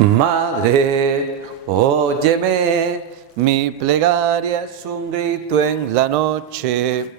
Madre, óyeme, mi plegaria es un grito en la noche.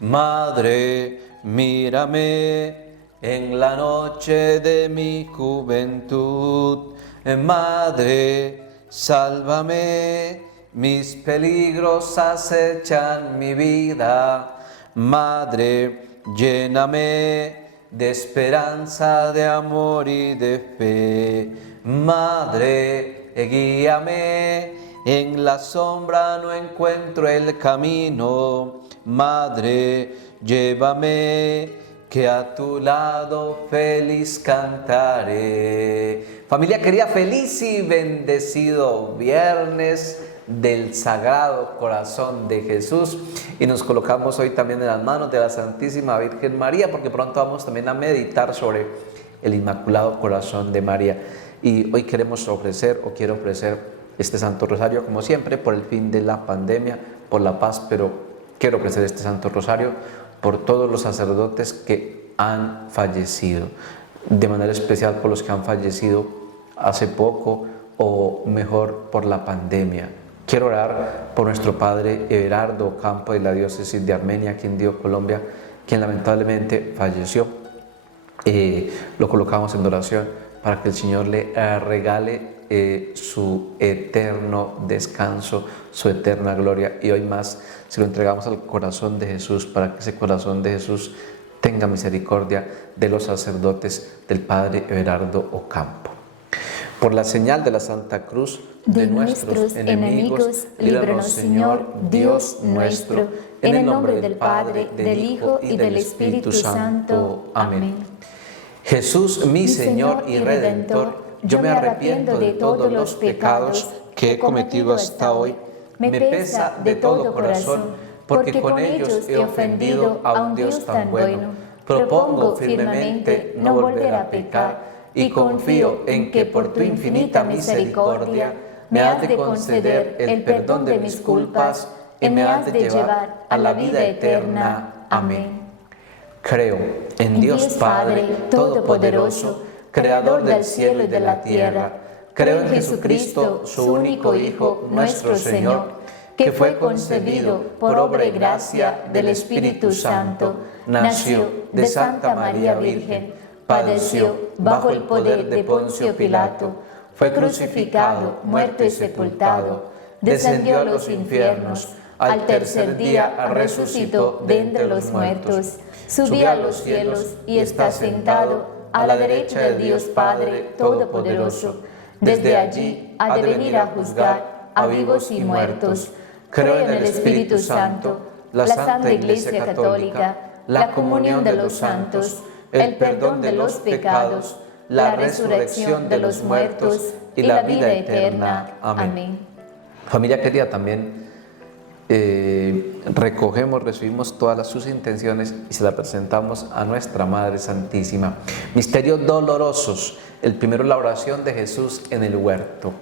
Madre, mírame en la noche de mi juventud. Madre, sálvame, mis peligros acechan mi vida. Madre, lléname de esperanza, de amor y de fe. Madre, guíame, en la sombra no encuentro el camino. Madre, llévame, que a tu lado feliz cantaré. Familia querida, feliz y bendecido viernes del Sagrado Corazón de Jesús, y nos colocamos hoy también en las manos de la Santísima Virgen María, porque pronto vamos también a meditar sobre el Inmaculado Corazón de María. Y hoy quiero ofrecer este Santo Rosario, como siempre, por el fin de la pandemia, por la paz, pero quiero ofrecer este Santo Rosario por todos los sacerdotes que han fallecido, de manera especial por los que han fallecido hace poco, o mejor, por la pandemia. Quiero orar por nuestro Padre Everardo Ocampo, de la diócesis de Armenia, Quindío, Colombia, quien lamentablemente falleció. Lo colocamos en oración para que el Señor le regale su eterno descanso, su eterna gloria, y hoy más se lo entregamos al corazón de Jesús, para que ese corazón de Jesús tenga misericordia de los sacerdotes del Padre Everardo Ocampo. Por la señal de la Santa Cruz de nuestros enemigos, líbranos, Señor, Dios nuestro, en el nombre del Padre, del Hijo y del Espíritu Santo. Amén. Jesús, mi Señor y Redentor, yo me arrepiento de todos los pecados que he cometido hasta hoy. Me pesa de todo corazón, porque con ellos he ofendido a un Dios tan bueno. Propongo firmemente no volver a pecar, y confío en que por tu infinita misericordia me has de conceder el perdón de mis culpas y me has de llevar a la vida eterna. Amén. Creo en Dios Padre Todopoderoso, Creador del cielo y de la tierra. Creo en Jesucristo, su único Hijo, nuestro Señor, que fue concebido por obra y gracia del Espíritu Santo, nació de Santa María Virgen, padeció bajo el poder de Poncio Pilato, fue crucificado, muerto y sepultado, descendió a los infiernos, al tercer día resucitó de entre los muertos, subió a los cielos y está sentado a la derecha de Dios Padre Todopoderoso. Desde allí ha de venir a juzgar a vivos y muertos. Creo en el Espíritu Santo, la Santa Iglesia Católica, la comunión de los santos, el perdón de los pecados, la resurrección de los muertos y la vida eterna. Amén. Familia querida, también recibimos todas sus intenciones y se las presentamos a nuestra Madre Santísima. Misterios dolorosos. El primero, la oración de Jesús en el huerto.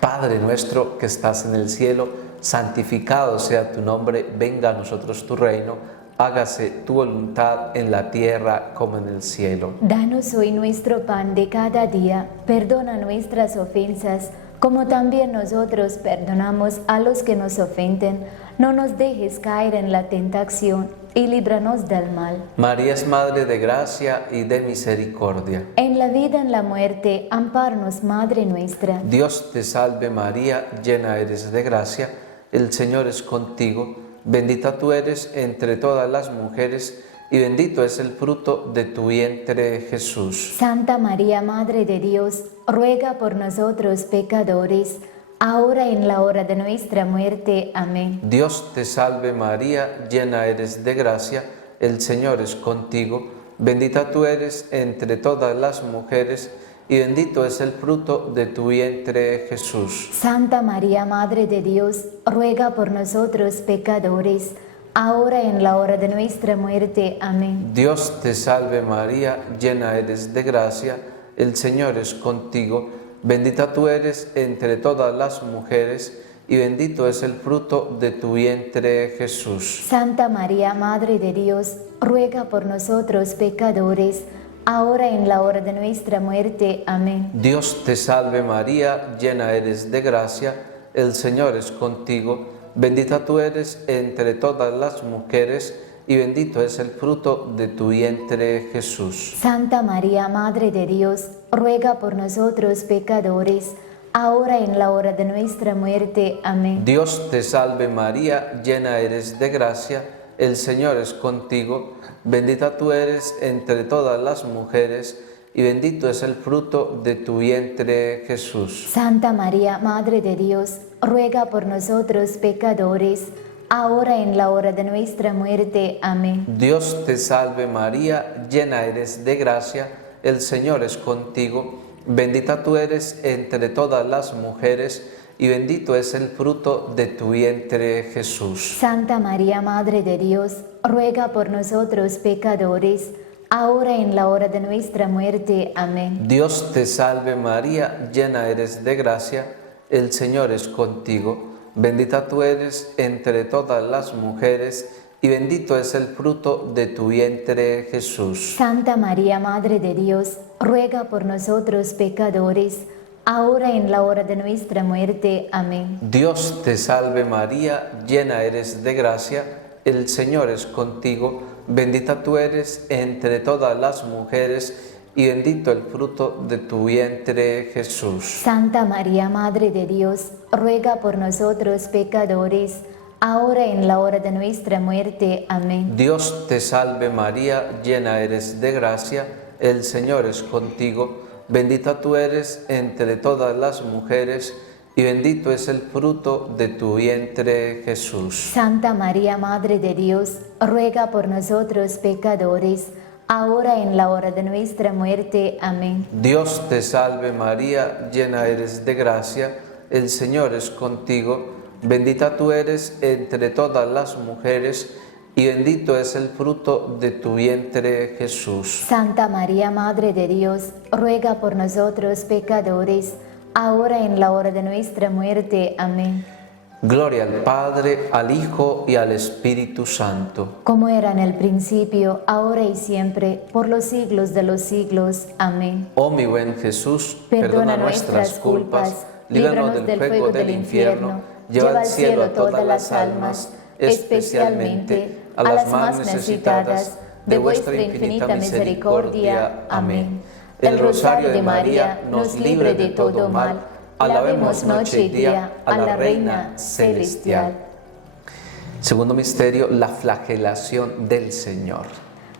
Padre nuestro que estás en el cielo, santificado sea tu nombre, venga a nosotros tu reino. Hágase tu voluntad en la tierra como en el cielo. Danos hoy nuestro pan de cada día. Perdona nuestras ofensas, como también nosotros perdonamos a los que nos ofenden. No nos dejes caer en la tentación y líbranos del mal. María es Madre de gracia y de misericordia. En la vida, en la muerte, ampáranos, Madre nuestra. Dios te salve María, llena eres de gracia, el Señor es contigo. Bendita tú eres entre todas las mujeres, y bendito es el fruto de tu vientre, Jesús. Santa María, Madre de Dios, ruega por nosotros pecadores, ahora y en la hora de nuestra muerte. Amén. Dios te salve María, llena eres de gracia, el Señor es contigo. Bendita tú eres entre todas las mujeres, y bendito es el fruto de tu vientre, Jesús. Santa María, Madre de Dios, ruega por nosotros pecadores, ahora y en la hora de nuestra muerte. Amén. Dios te salve María, llena eres de gracia, el Señor es contigo. Bendita tú eres entre todas las mujeres, y bendito es el fruto de tu vientre, Jesús. Santa María, Madre de Dios, ruega por nosotros pecadores, ahora en la hora de nuestra muerte. Amén. Dios te salve María, llena eres de gracia, el Señor es contigo, bendita tú eres entre todas las mujeres, y bendito es el fruto de tu vientre, Jesús. Santa María, Madre de Dios, ruega por nosotros pecadores, ahora en la hora de nuestra muerte. Amén. Dios te salve María, llena eres de gracia, el Señor es contigo, bendita tú eres entre todas las mujeres, y bendito es el fruto de tu vientre, Jesús. Santa María, Madre de Dios, ruega por nosotros pecadores, ahora en la hora de nuestra muerte. Amén. Dios te salve María, llena eres de gracia, el Señor es contigo, bendita tú eres entre todas las mujeres, y bendito es el fruto de tu vientre, Jesús. Santa María, Madre de Dios, ruega por nosotros pecadores, ahora en la hora de nuestra muerte. Amén. Dios te salve María, llena eres de gracia, el Señor es contigo, bendita tú eres entre todas las mujeres, y bendito es el fruto de tu vientre, Jesús. Santa María, Madre de Dios, ruega por nosotros pecadores, ahora en la hora de nuestra muerte. Amén. Dios te salve María, llena eres de gracia, el Señor es contigo, bendita tú eres entre todas las mujeres, y bendito el fruto de tu vientre, Jesús. Santa María, Madre de Dios, ruega por nosotros pecadores, ahora en la hora de nuestra muerte. Amén. Dios te salve María, llena eres de gracia, el Señor es contigo, bendita tú eres entre todas las mujeres, y bendito es el fruto de tu vientre, Jesús. Santa María, Madre de Dios, ruega por nosotros pecadores, ahora en la hora de nuestra muerte. Amén. Dios te salve María, llena eres de gracia, el Señor es contigo, bendita tú eres entre todas las mujeres, y bendito es el fruto de tu vientre, Jesús. Santa María, Madre de Dios, ruega por nosotros pecadores, ahora en la hora de nuestra muerte. Amén. Gloria al Padre, al Hijo y al Espíritu Santo. Como era en el principio, ahora y siempre, por los siglos de los siglos. Amén. Oh mi buen Jesús, perdona nuestras culpas, líbranos del fuego del infierno, lleva al cielo todas las almas, especialmente a las más necesitadas de vuestra infinita misericordia. Amén. El rosario de María nos libre de todo mal. Alabemos noche y día a la Reina Celestial. Segundo misterio, la flagelación del Señor.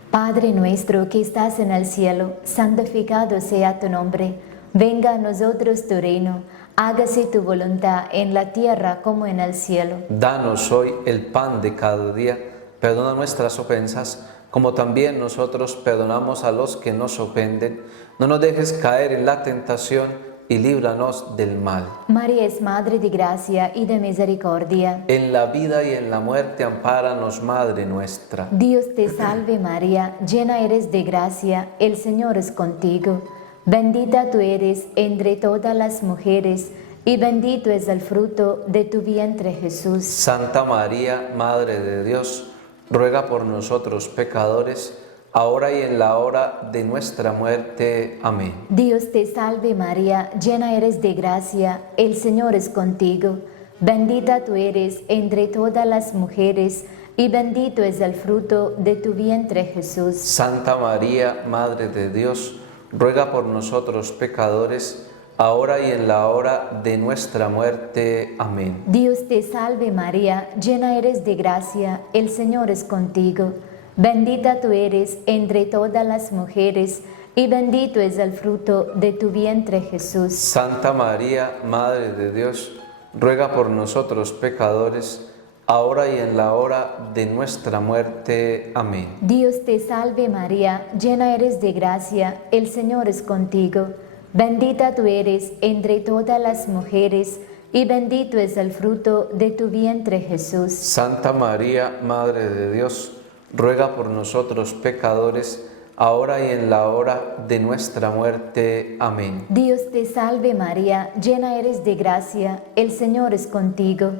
Padre nuestro que estás en el cielo, santificado sea tu nombre. Venga a nosotros tu reino. Hágase tu voluntad en la tierra como en el cielo. Danos hoy el pan de cada día. Perdona nuestras ofensas, como también nosotros perdonamos a los que nos ofenden. No nos dejes caer en la tentación y líbranos del mal. María es Madre de gracia y de misericordia. En la vida y en la muerte, ampáranos, Madre nuestra. Dios te salve María, llena eres de gracia, el Señor es contigo. Bendita tú eres entre todas las mujeres, y bendito es el fruto de tu vientre, Jesús. Santa María, Madre de Dios, ruega por nosotros pecadores, ahora y en la hora de nuestra muerte. Amén. Dios te salve María, llena eres de gracia, el Señor es contigo. Bendita tú eres entre todas las mujeres, y bendito es el fruto de tu vientre, Jesús. Santa María, Madre de Dios, ruega por nosotros pecadores, ahora y en la hora de nuestra muerte. Amén. Dios te salve María, llena eres de gracia, el Señor es contigo. Bendita tú eres entre todas las mujeres, y bendito es el fruto de tu vientre, Jesús. Santa María, Madre de Dios, ruega por nosotros pecadores, ahora y en la hora de nuestra muerte. Amén. Dios te salve María, llena eres de gracia, el Señor es contigo. Bendita tú eres entre todas las mujeres, y bendito es el fruto de tu vientre, Jesús. Santa María, Madre de Dios, ruega por nosotros pecadores, ahora y en la hora de nuestra muerte. Amén. Dios te salve María, llena eres de gracia, el Señor es contigo.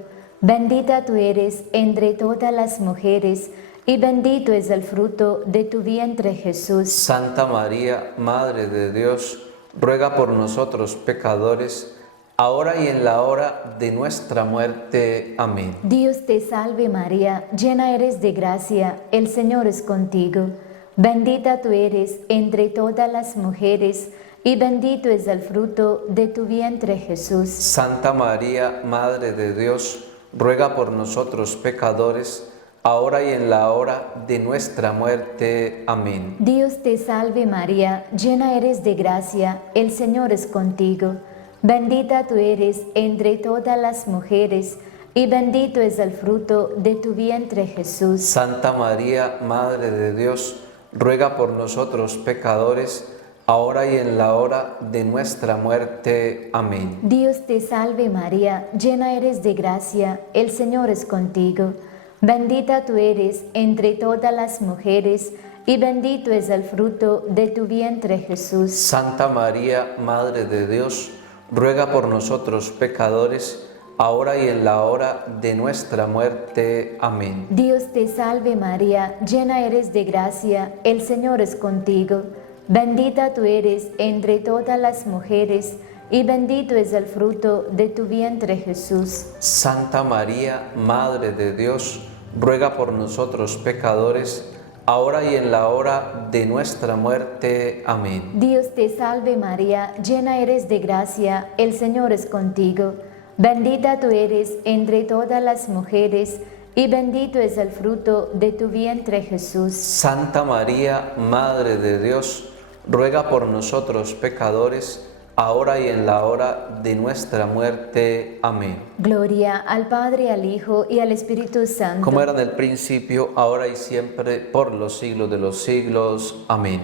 Bendita tú eres entre todas las mujeres, y bendito es el fruto de tu vientre, Jesús. Santa María, Madre de Dios, ruega por nosotros pecadores, ahora y en la hora de nuestra muerte. Amén. Dios te salve María, llena eres de gracia, el Señor es contigo. Bendita tú eres entre todas las mujeres, y bendito es el fruto de tu vientre, Jesús. Santa María, Madre de Dios, ruega por nosotros pecadores, ahora y en la hora de nuestra muerte. Amén. Dios te salve María, llena eres de gracia, el Señor es contigo. Bendita tú eres entre todas las mujeres, y bendito es el fruto de tu vientre, Jesús. Santa María, Madre de Dios, ruega por nosotros pecadores, ahora y en la hora de nuestra muerte. Amén. Dios te salve María, llena eres de gracia, el Señor es contigo. Bendita tú eres entre todas las mujeres, y bendito es el fruto de tu vientre, Jesús. Santa María, Madre de Dios, ruega por nosotros pecadores, ahora y en la hora de nuestra muerte. Amén. Dios te salve María, llena eres de gracia, el Señor es contigo. Bendita tú eres entre todas las mujeres, y bendito es el fruto de tu vientre, Jesús. Santa María, Madre de Dios, ruega por nosotros pecadores, ahora y en la hora de nuestra muerte. Amén. Dios te salve María, llena eres de gracia, el Señor es contigo. Bendita tú eres entre todas las mujeres, y bendito es el fruto de tu vientre, Jesús. Santa María, Madre de Dios, ruega por nosotros pecadores, ahora y en la hora de nuestra muerte. Amén. Gloria al Padre, al Hijo y al Espíritu Santo. Como era en el principio, ahora y siempre, por los siglos de los siglos. Amén.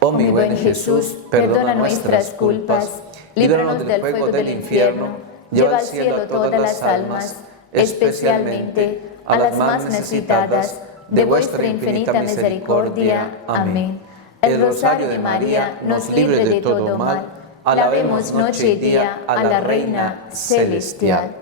Oh mi buen Jesús, perdona nuestras culpas, líbranos del fuego del infierno, lleva al cielo a todas las almas, especialmente a las más necesitadas de vuestra infinita misericordia. Amén. El rosario de María nos libre de todo mal. Alabemos noche y día a la Reina Celestial.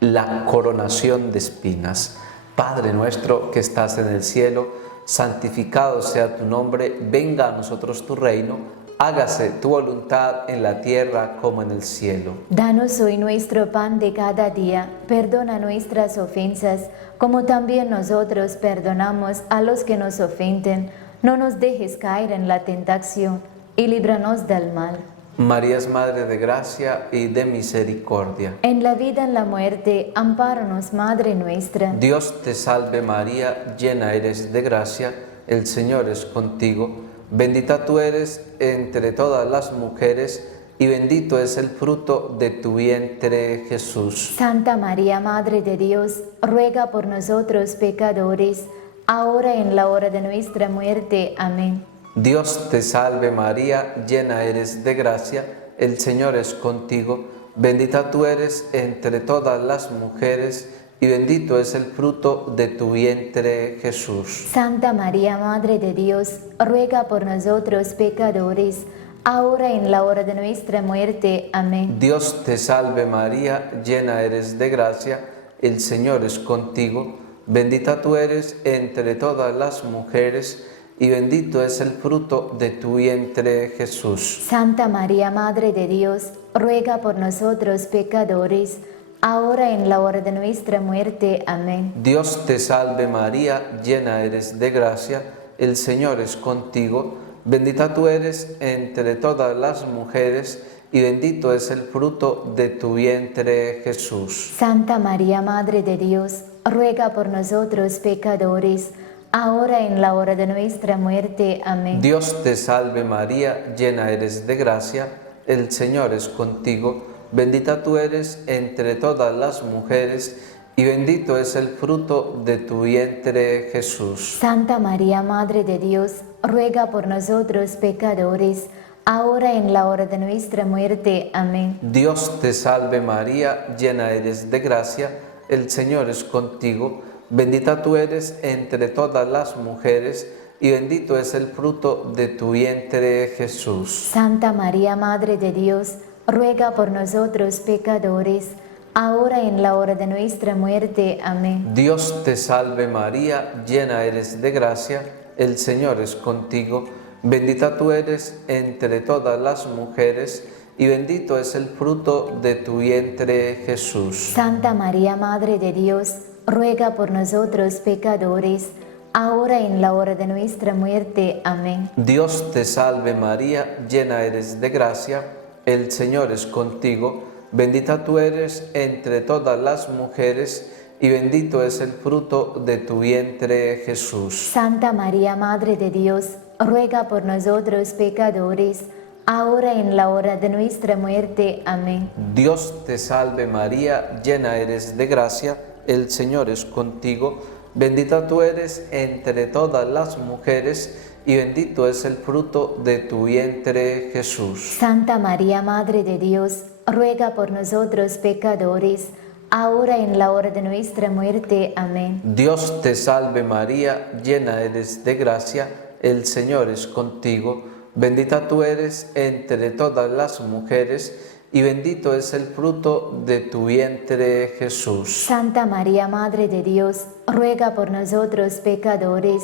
La coronación de espinas. Padre nuestro que estás en el cielo, santificado sea tu nombre, venga a nosotros tu reino, hágase tu voluntad en la tierra como en el cielo. Danos hoy nuestro pan de cada día, perdona nuestras ofensas, como también nosotros perdonamos a los que nos ofenden. No nos dejes caer en la tentación, y líbranos del mal. María es Madre de gracia y de misericordia. En la vida, en la muerte, ampáranos, Madre nuestra. Dios te salve María, llena eres de gracia, el Señor es contigo. Bendita tú eres entre todas las mujeres, y bendito es el fruto de tu vientre, Jesús. Santa María, Madre de Dios, ruega por nosotros pecadores, ahora y en la hora de nuestra muerte. Amén. Dios te salve María, llena eres de gracia, el Señor es contigo. Bendita tú eres entre todas las mujeres, y bendito es el fruto de tu vientre, Jesús. Santa María, Madre de Dios, ruega por nosotros pecadores, ahora y en la hora de nuestra muerte. Amén. Dios te salve María, llena eres de gracia, el Señor es contigo. Bendita tú eres entre todas las mujeres, y bendito es el fruto de tu vientre, Jesús. Santa María, Madre de Dios, ruega por nosotros pecadores, ahora y en la hora de nuestra muerte. Amén. Dios te salve María, llena eres de gracia, el Señor es contigo. Bendita tú eres entre todas las mujeres, y bendito es el fruto de tu vientre, Jesús. Santa María, Madre de Dios, ruega por nosotros pecadores, ahora y en la hora de nuestra muerte. Amén. Dios te salve María, llena eres de gracia, el Señor es contigo. Bendita tú eres entre todas las mujeres, y bendito es el fruto de tu vientre, Jesús. Santa María, Madre de Dios, ruega por nosotros pecadores, ahora y en la hora de nuestra muerte. Amén. Dios te salve María, llena eres de gracia, el Señor es contigo. Bendita tú eres entre todas las mujeres, y bendito es el fruto de tu vientre, Jesús. Santa María, Madre de Dios, ruega por nosotros pecadores, ahora y en la hora de nuestra muerte. Amén. Dios te salve María, llena eres de gracia, el Señor es contigo, bendita tú eres entre todas las mujeres, y bendito es el fruto de tu vientre, Jesús. Santa María, Madre de Dios, ruega por nosotros pecadores, ahora y en la hora de nuestra muerte. Amén. Dios te salve María, llena eres de gracia, el Señor es contigo, bendita tú eres entre todas las mujeres, y bendito es el fruto de tu vientre, Jesús. Santa María, Madre de Dios, ruega por nosotros pecadores, ahora y en la hora de nuestra muerte. Amén. Dios te salve María, llena eres de gracia, el Señor es contigo, bendita tú eres entre todas las mujeres, y bendito es el fruto de tu vientre, Jesús. Santa María, Madre de Dios, ruega por nosotros pecadores, ahora y en la hora de nuestra muerte. Amén. Dios te salve María, llena eres de gracia, el Señor es contigo, bendita tú eres entre todas las mujeres, y bendito es el fruto de tu vientre, Jesús. Santa María, Madre de Dios, ruega por nosotros pecadores,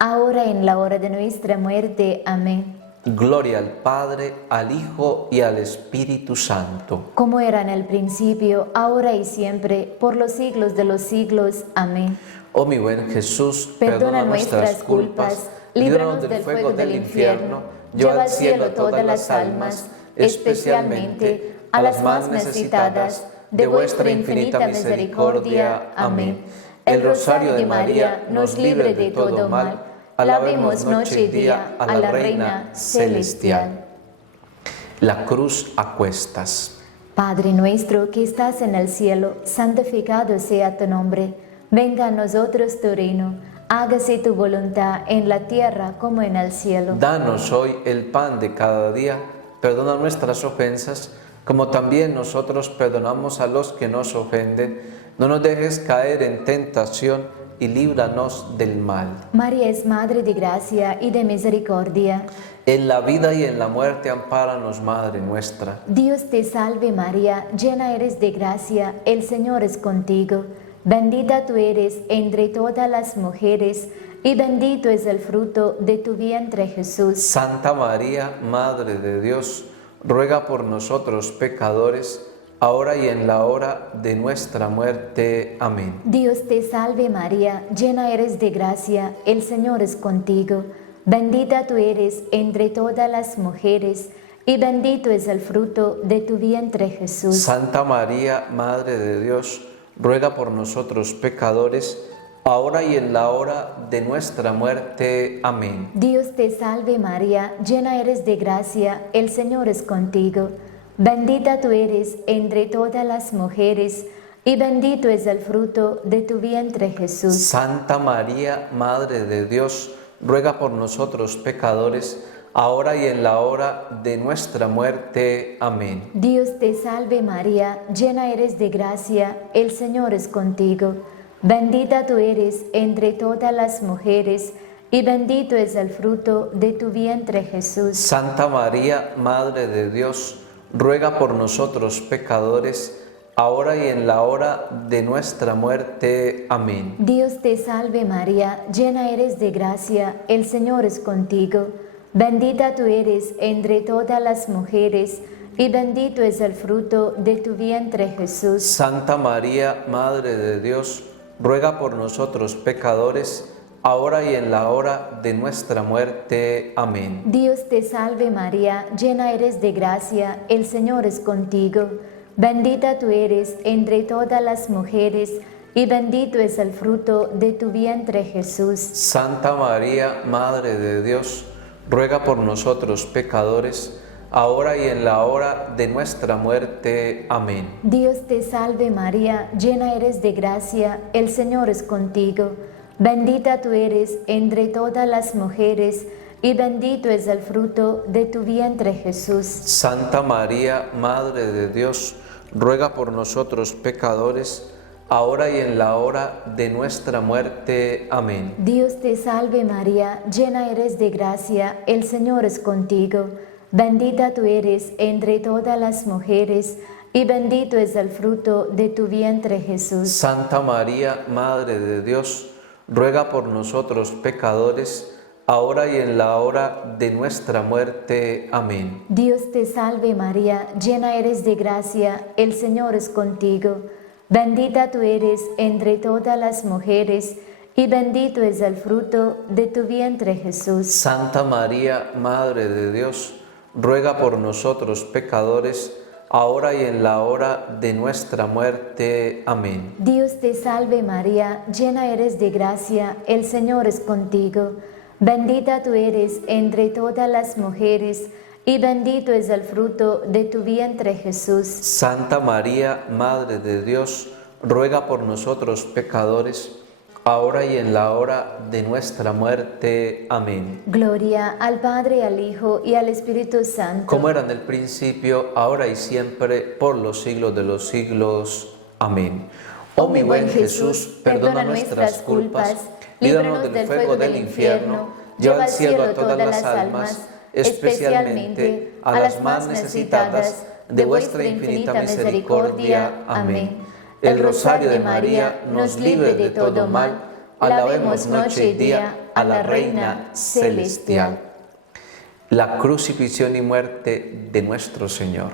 ahora y en la hora de nuestra muerte. Amén. Gloria al Padre, al Hijo y al Espíritu Santo. Como era en el principio, ahora y siempre, por los siglos de los siglos. Amén. Oh mi buen Jesús, perdona nuestras culpas, líbranos del fuego del infierno, lleva al cielo todas las almas, especialmente a las más necesitadas de vuestra infinita misericordia. Amén. El rosario de María nos libre de todo mal. Alabemos noche y día a la Reina Celestial. La cruz a cuestas. Padre nuestro que estás en el cielo, santificado sea tu nombre. Venga a nosotros tu reino. Hágase tu voluntad en la tierra como en el cielo. Danos hoy el pan de cada día. Perdona nuestras ofensas, como también nosotros perdonamos a los que nos ofenden. No nos dejes caer en tentación y líbranos del mal. María es Madre de gracia y de misericordia. En la vida y en la muerte, ampáranos, Madre nuestra. Dios te salve María, llena eres de gracia, el Señor es contigo. Bendita tú eres entre todas las mujeres, y bendito es el fruto de tu vientre, Jesús. Santa María, Madre de Dios, ruega por nosotros pecadores, ahora y en la hora de nuestra muerte. Amén. Dios te salve María, llena eres de gracia, el Señor es contigo. Bendita tú eres entre todas las mujeres, y bendito es el fruto de tu vientre, Jesús. Santa María, Madre de Dios, ruega por nosotros pecadores, ahora y en la hora de nuestra muerte. Amén. Dios te salve María, llena eres de gracia, el Señor es contigo. Bendita tú eres entre todas las mujeres, y bendito es el fruto de tu vientre, Jesús. Santa María, Madre de Dios, ruega por nosotros pecadores, ahora y en la hora de nuestra muerte. Amén. Dios te salve María, llena eres de gracia, el Señor es contigo. Bendita tú eres entre todas las mujeres, y bendito es el fruto de tu vientre, Jesús. Santa María, Madre de Dios, ruega por nosotros pecadores, ahora y en la hora de nuestra muerte. Amén. Dios te salve María, llena eres de gracia, el Señor es contigo. Bendita tú eres entre todas las mujeres, y bendito es el fruto de tu vientre, Jesús. Santa María, Madre de Dios, ruega por nosotros pecadores, ahora y en la hora de nuestra muerte. Amén. Dios te salve María, llena eres de gracia, el Señor es contigo. Bendita tú eres entre todas las mujeres, y bendito es el fruto de tu vientre, Jesús. Santa María, Madre de Dios, ruega por nosotros pecadores, ahora y en la hora de nuestra muerte. Amén. Dios te salve María, llena eres de gracia, el Señor es contigo. Bendita tú eres entre todas las mujeres, y bendito es el fruto de tu vientre, Jesús. Santa María, Madre de Dios, ruega por nosotros pecadores, ahora y en la hora de nuestra muerte. Amén. Dios te salve María, llena eres de gracia, el Señor es contigo. Bendita tú eres entre todas las mujeres, y bendito es el fruto de tu vientre, Jesús. Santa María, Madre de Dios, ruega por nosotros pecadores, ahora y en la hora de nuestra muerte. Amén. Dios te salve María, llena eres de gracia, el Señor es contigo. Bendita tú eres entre todas las mujeres, y bendito es el fruto de tu vientre, Jesús. Santa María, Madre de Dios, ruega por nosotros pecadores, ahora y en la hora de nuestra muerte. Amén. Dios te salve María, llena eres de gracia, el Señor es contigo. Bendita tú eres entre todas las mujeres, y bendito es el fruto de tu vientre, Jesús. Santa María, Madre de Dios, ruega por nosotros pecadores, ahora y en la hora de nuestra muerte. Amén. Gloria al Padre, al Hijo y al Espíritu Santo. Como era en el principio, ahora y siempre, por los siglos de los siglos. Amén. Oh mi buen Jesús, perdona nuestras culpas, líbranos del fuego del infierno, lleva al cielo a todas las almas, especialmente a las más necesitadas de vuestra infinita misericordia. Amén. El rosario de María nos libre de todo mal. Alabemos noche y día a la Reina Celestial. La crucifixión y muerte de nuestro Señor.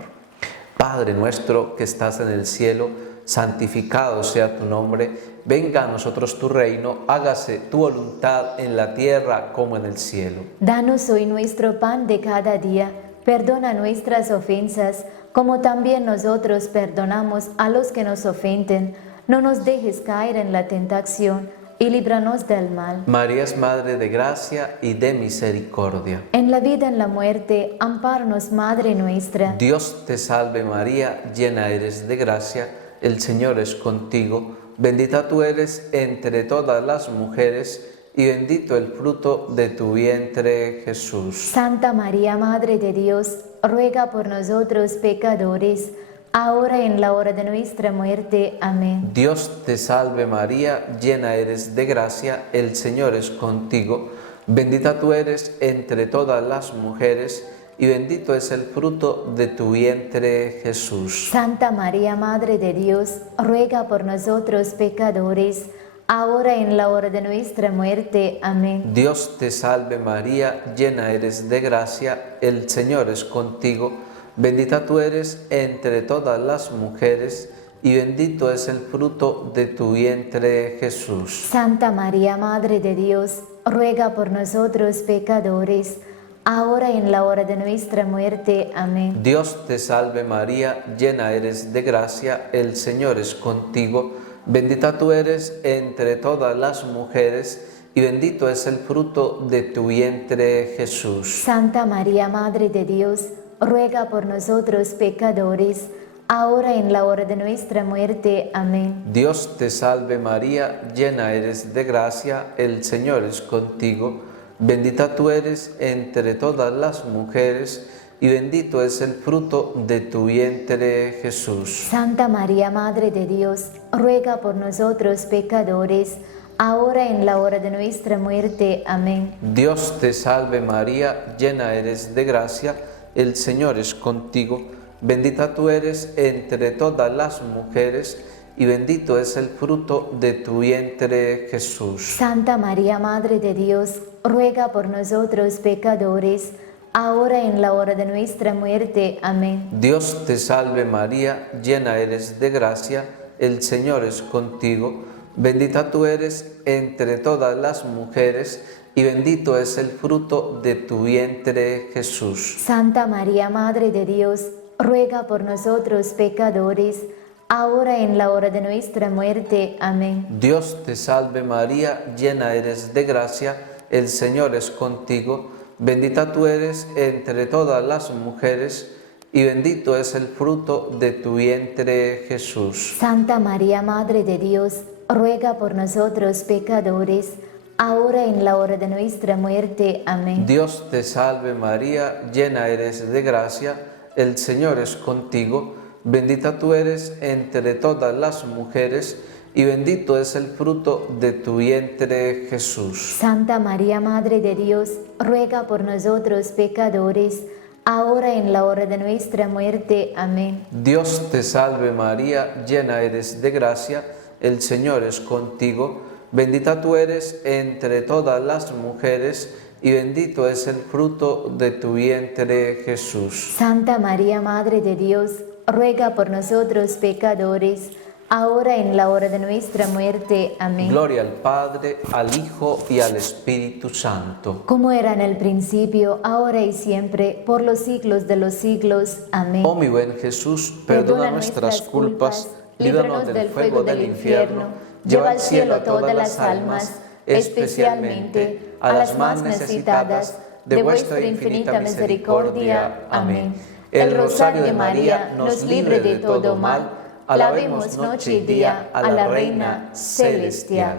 Padre nuestro que estás en el cielo, santificado sea tu nombre. Venga a nosotros tu reino, hágase tu voluntad en la tierra como en el cielo. Danos hoy nuestro pan de cada día. Perdona nuestras ofensas, como también nosotros perdonamos a los que nos ofenden. No nos dejes caer en la tentación, y líbranos del mal. María es Madre de gracia y de misericordia. En la vida, en la muerte, ampáranos, Madre nuestra. Dios te salve María, llena eres de gracia, el Señor es contigo. Bendita tú eres entre todas las mujeres, y bendito el fruto de tu vientre, Jesús. Santa María, Madre de Dios, ruega por nosotros pecadores, ahora y en la hora de nuestra muerte. Amén. Dios te salve María, llena eres de gracia, el Señor es contigo. Bendita tú eres entre todas las mujeres, y bendito es el fruto de tu vientre, Jesús. Santa María, Madre de Dios, ruega por nosotros pecadores, ahora y en la hora de nuestra muerte. Amén. Dios te salve María, llena eres de gracia, el Señor es contigo. Bendita tú eres entre todas las mujeres, y bendito es el fruto de tu vientre, Jesús. Santa María, Madre de Dios, ruega por nosotros pecadores, ahora y en la hora de nuestra muerte. Amén. Dios te salve María, llena eres de gracia, el Señor es contigo. Bendita tú eres entre todas las mujeres, y bendito es el fruto de tu vientre, Jesús. Santa María, Madre de Dios, ruega por nosotros pecadores, ahora y en la hora de nuestra muerte. Amén. Dios te salve María, llena eres de gracia, el Señor es contigo. Bendita tú eres entre todas las mujeres, y bendito es el fruto de tu vientre, Jesús. Santa María, Madre de Dios, ruega por nosotros pecadores, ahora y en la hora de nuestra muerte. Amén. Dios te salve María, llena eres de gracia, el Señor es contigo. Bendita tú eres entre todas las mujeres, y bendito es el fruto de tu vientre, Jesús. Santa María, Madre de Dios, ruega por nosotros pecadores, ahora y en la hora de nuestra muerte. Amén. Dios te salve María, llena eres de gracia, el Señor es contigo. Bendita tú eres entre todas las mujeres, y bendito es el fruto de tu vientre, Jesús. Santa María, Madre de Dios, ruega por nosotros pecadores, ahora y en la hora de nuestra muerte. Amén. Dios te salve María, llena eres de gracia, el Señor es contigo. Bendita tú eres entre todas las mujeres, y bendito es el fruto de tu vientre, Jesús. Santa María, Madre de Dios, ruega por nosotros pecadores, ahora y en la hora de nuestra muerte. Amén. Dios te salve María, llena eres de gracia, el Señor es contigo. Bendita tú eres entre todas las mujeres, y bendito es el fruto de tu vientre, Jesús. Santa María, Madre de Dios, ruega por nosotros pecadores, ahora en la hora de nuestra muerte. Amén. Dios te salve María, llena eres de gracia, el Señor es contigo, bendita tú eres entre todas las mujeres, y bendito es el fruto de tu vientre, Jesús. Santa María, Madre de Dios, ruega por nosotros pecadores, ahora en la hora de nuestra muerte. Amén. Gloria al Padre, al Hijo y al Espíritu Santo. Como era en el principio, ahora y siempre, por los siglos de los siglos. Amén. Oh mi buen Jesús, perdona nuestras culpas, líbranos del fuego del infierno, lleva al cielo todas las almas, especialmente a las más necesitadas de vuestra infinita misericordia. Amén. El rosario de María nos libre de todo mal. Alabemos noche y día a la Reina Celestial.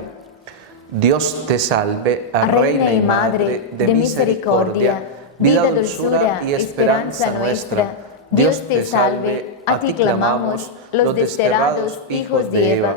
Dios te salve, Reina y Madre de misericordia, vida, dulzura y esperanza nuestra. Dios te salve, a ti clamamos, los desterrados hijos de Eva.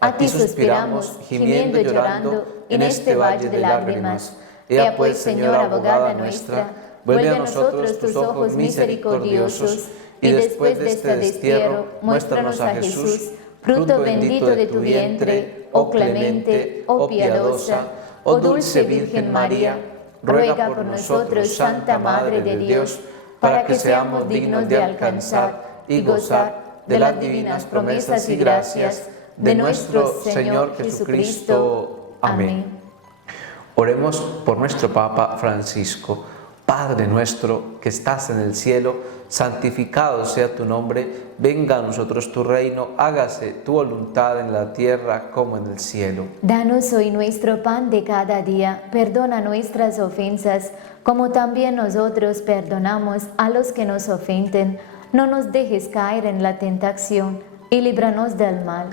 A ti suspiramos, gimiendo y llorando, en este valle de lágrimas. Ea pues, Señora abogada nuestra, vuelve a nosotros tus ojos misericordiosos, y después de este destierro, muéstranos a Jesús, fruto bendito de tu vientre, oh clemente, oh piadosa, oh dulce Virgen María. Ruega por nosotros, Santa Madre de Dios, para que seamos dignos de alcanzar y gozar de las divinas promesas y gracias de nuestro Señor Jesucristo. Amén. Oremos por nuestro Papa Francisco. Padre nuestro que estás en el cielo, santificado sea tu nombre, venga a nosotros tu reino, hágase tu voluntad en la tierra como en el cielo. Danos hoy nuestro pan de cada día, perdona nuestras ofensas, como también nosotros perdonamos a los que nos ofenden. No nos dejes caer en la tentación y líbranos del mal.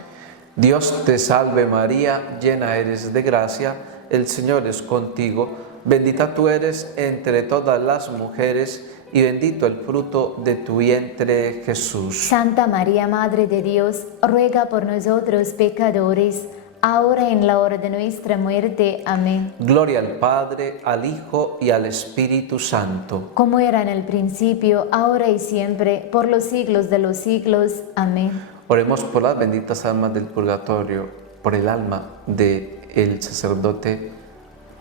Dios te salve María, llena eres de gracia, el Señor es contigo, bendita tú eres entre todas las mujeres, y bendito el fruto de tu vientre, Jesús. Santa María, Madre de Dios, ruega por nosotros pecadores, ahora en la hora de nuestra muerte. Amén. Gloria al Padre, al Hijo y al Espíritu Santo. Como era en el principio, ahora y siempre, por los siglos de los siglos. Amén. Oremos por las benditas almas del purgatorio, por el alma del sacerdote,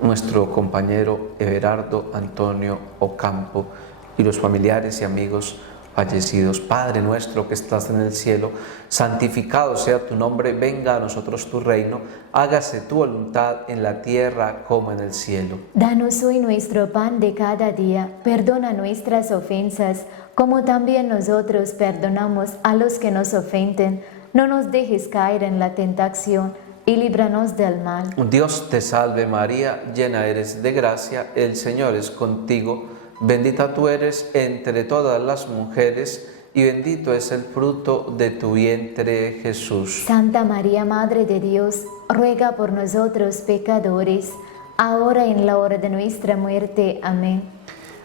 nuestro compañero Everardo Antonio Ocampo, y los familiares y amigos fallecidos. Padre nuestro que estás en el cielo, santificado sea tu nombre, venga a nosotros tu reino, hágase tu voluntad en la tierra como en el cielo. Danos hoy nuestro pan de cada día, perdona nuestras ofensas, como también nosotros perdonamos a los que nos ofenden. No nos dejes caer en la tentación y líbranos del mal. Dios te salve María, llena eres de gracia, el Señor es contigo, bendita tú eres entre todas las mujeres, y bendito es el fruto de tu vientre, Jesús. Santa María, Madre de Dios, ruega por nosotros pecadores, ahora y en la hora de nuestra muerte. Amén.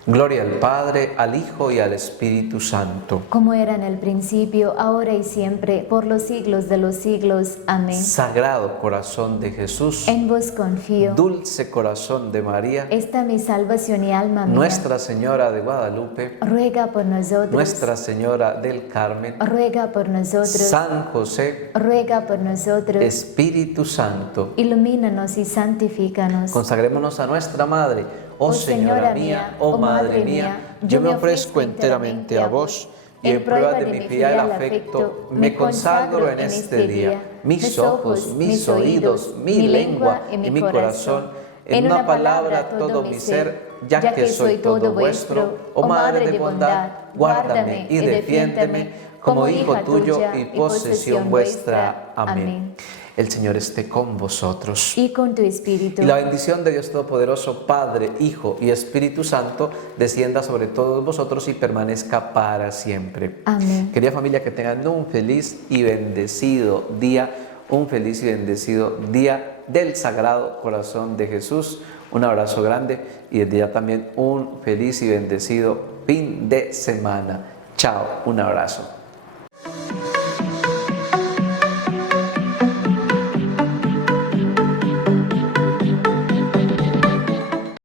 Gloria al Padre, al Hijo y al Espíritu Santo. Como era en el principio, ahora y siempre, por los siglos de los siglos. Amén. Sagrado corazón de Jesús, en vos confío. Dulce corazón de María, esta mi salvación y alma mía. Nuestra Señora de Guadalupe, ruega por nosotros. Nuestra Señora del Carmen, ruega por nosotros. San José, ruega por nosotros. Espíritu Santo, ilumínanos y santifícanos. Consagrémonos a nuestra Madre. Oh Señora mía, oh Madre mía, yo me ofrezco enteramente a vos, y en prueba de mi fiel afecto me consagro en este día mis ojos, mis oídos, mi lengua y mi corazón, en una palabra todo mi ser, ya que soy todo vuestro. Oh Madre de bondad, guárdame y defiéndeme como hijo tuyo y posesión vuestra. Amén. El Señor esté con vosotros. Y con tu espíritu. Y la bendición de Dios Todopoderoso, Padre, Hijo y Espíritu Santo, descienda sobre todos vosotros y permanezca para siempre. Amén. Querida familia, que tengan un feliz y bendecido día, un feliz y bendecido día del Sagrado Corazón de Jesús. Un abrazo grande y desde ya también un feliz y bendecido fin de semana. Chao, un abrazo.